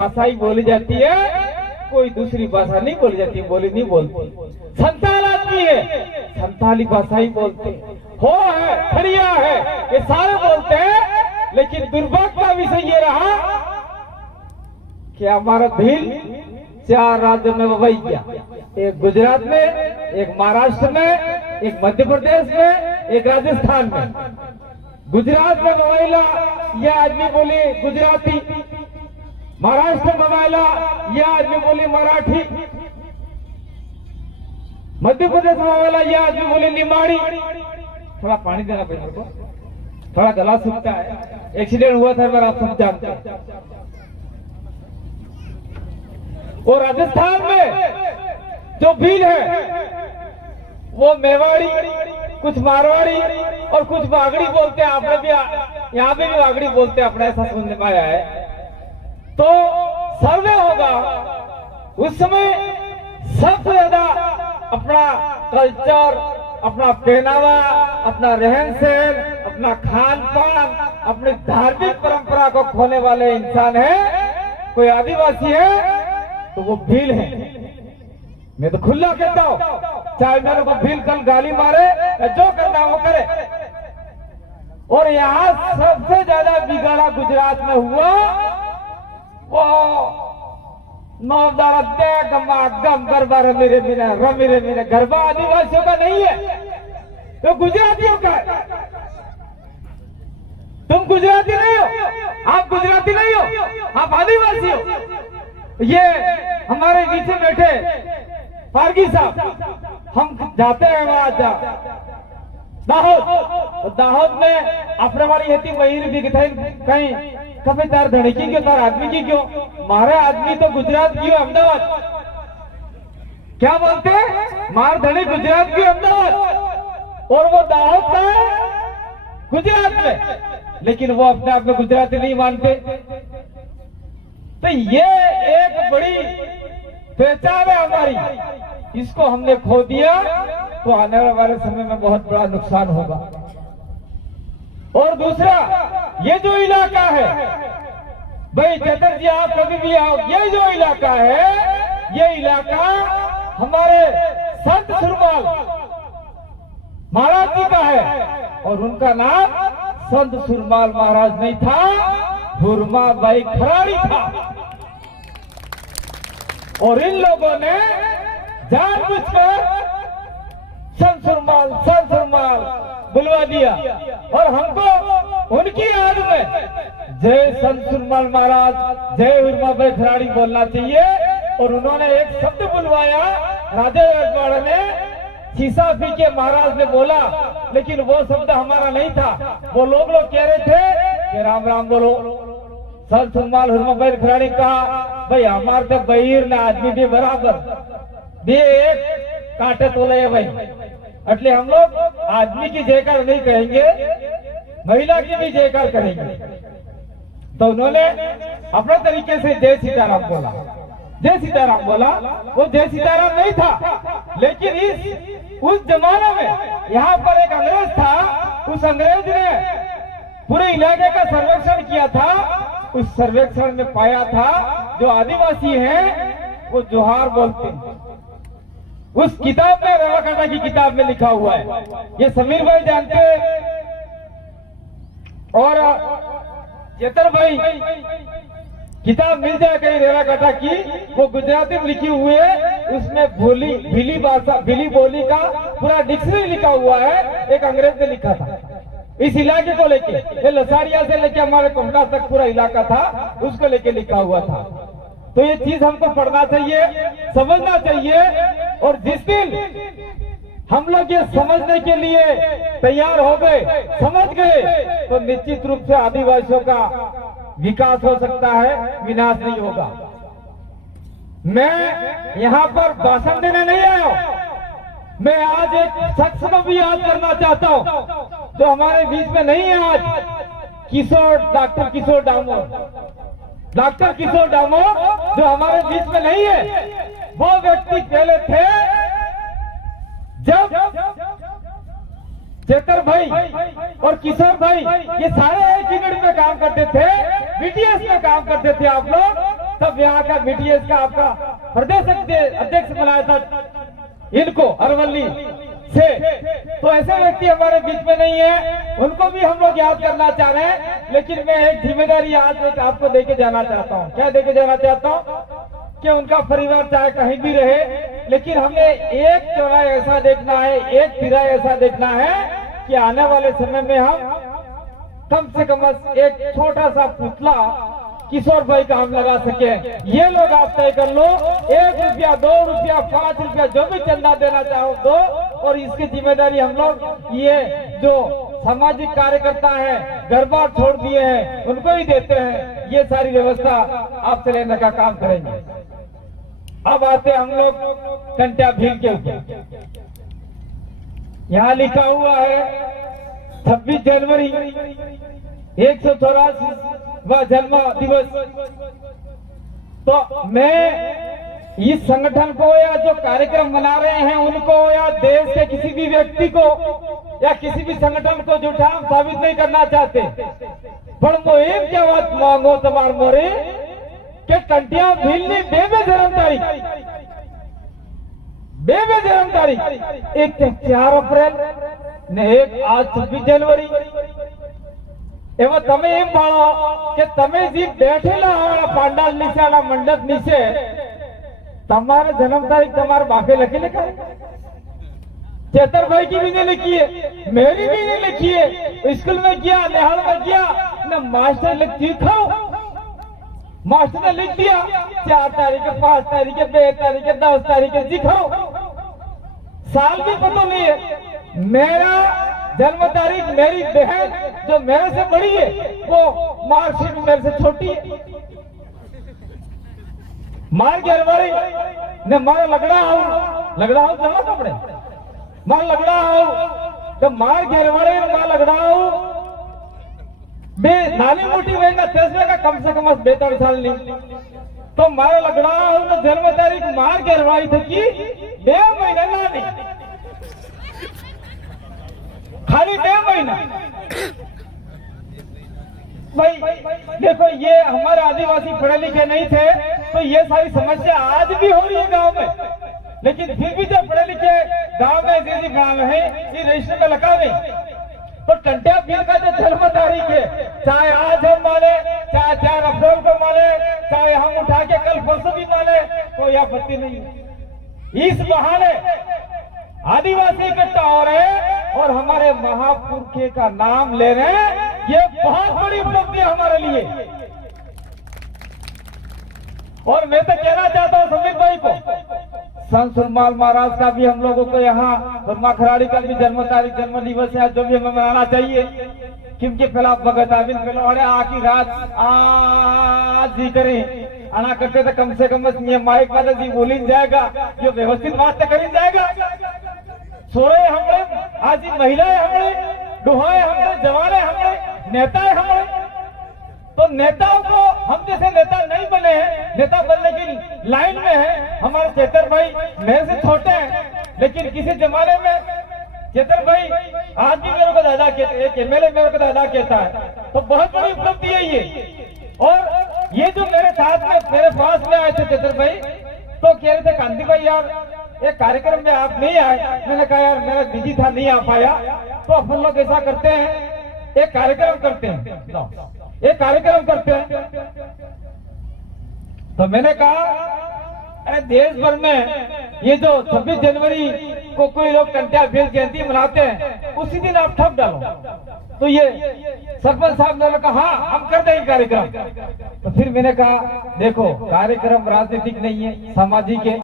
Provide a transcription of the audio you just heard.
भाषा ही बोली जाती है, कोई दूसरी भाषा नहीं बोली जाती, बोली नहीं बोलती। संताल आदमी है, संताली भाषा ही बोलते हो है, खड़िया है, ये सारे बोलते हैं। लेकिन दुर्भाग्य का विषय ये रहा कि हमारा भील 4 राज्यों में वही गया, एक गुजरात में, एक महाराष्ट्र में, एक मध्य प्रदेश में, एक राजस्थान में। गुजरात में मोबाइला ये आदमी बोले गुजराती, महाराष्ट्र में मोबाइला ये आदमी बोले मराठी, मध्य प्रदेश में मोबाइला ये आदमी बोले निमाड़ी। थोड़ा पानी देना पड़ेगा को, थोड़ा गला सूखता है, एक्सीडेंट हुआ था अगर आप सब जानते हैं। और राजस्थान में जो भील है वो मेवाड़ी, कुछ मारवाड़ी और कुछ बागड़ी बोलते हैं। आपने भी यहाँ पे भी बागड़ी बोलते हैं, अपना ऐसा सुनने में आया है। तो सर्वे होगा उस समय सबसे ज्यादा अपना कल्चर, अपना पहनावा, अपना रहन सहन, अपना खान पान, अपनी धार्मिक परंपरा को खोने वाले इंसान है, कोई आदिवासी है तो वो भील है। मैं तो खुला कहता हूँ, चाहे मेरे को भील कल गाली मारे या जो करना वो करे। और यहाँ सबसे ज्यादा बिगाड़ा गुजरात में हुआ वो गम गरबा रमीरे मेरे गरबा आदिवासियों का नहीं है, तो गुजरातियों का है। तुम गुजराती नहीं हो, आप गुजराती नहीं हो, आप आदिवासी हो। ये हमारे नीचे बैठे फारगी साहब, हम जाते हैं वहां दाहोद, दाहोद में अपने वाली हेती वही भी कहीं कभी तार धड़की क्यों, तार आदमी की क्यों, मारे आदमी तो गुजरात की हो, अहमदाबाद क्या बोलते हैं, मार धड़ी गुजरात की अहमदाबाद, और वो दाहोद का है गुजरात में, लेकिन वो अपने आप में गुजराती नहीं मानते। तो ये एक बड़ी पहचान है हमारी, इसको हमने खो दिया तो आने वाले समय में बहुत बड़ा नुकसान होगा। और दूसरा, ये जो इलाका है भाई चतर जी, आप कभी भी आओ, ये जो इलाका है ये इलाका हमारे संत सुरमाल महाराज जी का है, और उनका नाम संत सुरमाल महाराज नहीं था, भुरमा बाई खराड़ी था। और इन लोगों ने जानबूझकर संत सुरमाल बुलवा दिया, और हमको उनकी याद में जय संत सुरमाल महाराज, जय भुरमा बाई खराड़ी बोलना चाहिए। और उन्होंने एक शब्द बुलवाया, राजा रजवाड़ा ने शीशा पी के महाराज ने बोला, लेकिन वो शब्द हमारा नहीं था। वो लोग कह रहे थे कि राम राम बोलो। संत सुरमाल भुरमा बाई खराड़ी कहा, भाई हमारे तो बहिर ना आदमी भी बराबर भी एक कांटे तोले भाई, એટલે हम लोग आदमी की जयकार नहीं कहेंगे, महिला की भी जयकार करेंगे। तो उन्होंने अपने तरीके से जय सीताराम बोला, जय सीताराम बोला। वो जय सीताराम नहीं था, लेकिन उस जमाने में यहाँ पर एक अंग्रेज था, उस अंग्रेज ने पूरे इलाके का सर्वेक्षण किया था। उस सर्वेक्षण में पाया था जो आदिवासी हैं वो जोहार बोलते हैं। उस किताब में, रेवाकाटा की किताब में लिखा हुआ है, ये समीर भाई जानते हैं और चेतर भाई, किताब मिल जाए कहीं रेवाकाटा की, वो गुजराती में लिखी हुई है, उसमें भीली भाषा, भीली बोली का पूरा डिक्शनरी लिखा हुआ है, एक अंग्रेज ने लिखा था इस इलाके को लेके। ये लसाड़िया से लेके हमारे कोंडा तक पूरा इलाका था, उसको लेके लिखा हुआ था। तो ये चीज हमको पढ़ना चाहिए, समझना चाहिए। और जिस दिन हम लोग ये समझने के लिए तैयार हो गए, समझ गए, तो निश्चित रूप से आदिवासियों का विकास हो सकता है, विनाश नहीं होगा। मैं यहाँ पर भाषण देने नहीं आया हूँ, मैं आज एक शख्स को भी याद करना चाहता हूँ जो हमारे बीच में नहीं है आज, डॉक्टर किशोर डामोर। डॉक्टर किशोर डामोर जो हमारे बीच में नहीं है, वो व्यक्ति पहले थे जब चेतर भाई और किशोर भाई ये सारे एक यूनिट में काम करते थे, बीटीएस में काम करते थे आप लोग। तब यहाँ का बीटीएस का आपका प्रदेश अध्यक्ष बनाया था इनको अरवली से। तो ऐसे व्यक्ति हमारे बीच में नहीं है, उनको भी हम लोग याद करना चाह रहे हैं। लेकिन मैं एक जिम्मेदारी आज एक आपको देके जाना चाहता हूँ। क्या देके जाना चाहता हूँ कि उनका परिवार चाहे कहीं भी रहे, लेकिन हमें एक चौराहा ऐसा देखना है, एक तिराहा ऐसा देखना है कि आने वाले समय में हम कम से कम एक छोटा सा पुतला किशोर भाई का हम लगा सके। ये लोग आप तय कर लो, 1 रुपया 2 रुपया 5 रुपया जो भी चंदा देना चाहो दो, और इसकी जिम्मेदारी हम लोग ये जो सामाजिक कार्यकर्ता है घर बार छोड़ दिए हैं उनको ही देते हैं। ये सारी व्यवस्था आपसे लेने का काम करेंगे। अब आते हम लोग कंटिया भील के ऊपर। यहाँ लिखा हुआ है 26 जनवरी 184वां जन्म दिवस। तो मैं इस संगठन को या जो कार्यक्रम मना रहे हैं उनको या देश के किसी भी व्यक्ति को या किसी भी संगठन को झूठा हम साबित नहीं करना चाहते, पर मुहिम क्या बात मांगो तमार मोरे के कंटिया भीलनी बेबे धर्म तारीख एक 4 अप्रैल ने एक आज 26 जनवरी एवं तमे एम मानो कि तमे जी बैठेला पांडाल नीचे मंडप नीचे तमारे जन्म तारीख तमारे बापे लखे लिखा है। चेतर भाई की भी नहीं लिखी है, मेरी भी नहीं लिखी है। स्कूल में गया, निहाल में गया, न मास्टर लिखा, मास्टर ने लिख दिया 4 तारीख 5 तारीख 2 तारीख 10 तारीख दिखाओ, साल भी पता नहीं है। मेरा जन्म तारीख मेरी बहन जो मेरे से बड़ी है वो मार्कशीट मेरे से छोटी है। मार के अरवाड़ी ने मारा लगड़ा हो जमा कपड़े मार लगड़ा हो तो मार के अरवाड़ी ने मार लगड़ा हो बे नानी मोटी बहन का कम से कम 42 साल नहीं तो मारा लगड़ा हो तो जन्म तारीख मार के अरवाड़ी थी कि 2 महीना नानी खाली 2 महीना। भाई देखो ये हमारे आदिवासी पढ़े लिखे नहीं थे तो ये सारी समस्या आज भी हो रही है गांव में, लेकिन फिर भी जो पढ़े लिखे गांव में ऐसे गांव है ये रजिस्टर में लगा नहीं। तो कंटिया भील का जो जन्म तारीख है चाहे आज हम माने चाहे 4 अप्रैल को माने चाहे हम उठा के कल परसों भी माने कोई आपत्ति नहीं है। इस बहाने आदिवासी इकट्ठा हो रहे हैं और हमारे महापुरुषों का नाम ले रहे हैं, ये बहुत बड़ी उपलब्धि है हमारे लिए। और मैं तो कहना चाहता हूँ संदीप भाई को, संत सुरमाल महाराज का भी हम लोगों को यहाँ सुरमा खराड़ी का भी जन्म तारीख जन्म दिवस है जो भी हमें मनाना चाहिए, क्योंकि पहला भगत आबिन पहले आखिर रात आज ही करें आना करते तो कम से कम माइक वाले जी बोली जाएगा जो व्यवस्थित बात करी जाएगा। सोरे हमने आज महिलाएं हमने डुहाए हमने जवाने हमने नेताएं हमने, तो नेताओं को हम जैसे नेता नहीं बने हैं, नेता बनने की लाइन में है। हमारे चेतर भाई मेरे से छोटे हैं, लेकिन किसी जमाने में चेतर भाई आज भी मेरे को दादा कहते, एक एमएलए मेरे को दादा कहता है, तो बहुत बड़ी उपलब्धि है ये। और ये जो मेरे साथ में मेरे पास में आए थे चेतर भाई तो कह रहे थे कांति भाई यार एक कार्यक्रम में आप नहीं आए। मैंने कहा यार मेरा बिजी था नहीं आ पाया, तो अपन लोग ऐसा करते हैं एक कार्यक्रम करते हैं, एक कार्यक्रम करते हैं। तो मैंने कहा अरे देश भर में ये जो 26 जनवरी को कोई लोग कंटिया भील जयंती मनाते हैं उसी दिन आप ठप डालो। तो ये सरपंच साहब ने कहा हाँ हम कर देंगे कार्यक्रम। तो फिर मैंने कहा देखो कार्यक्रम राजनीतिक नहीं है, सामाजिक है।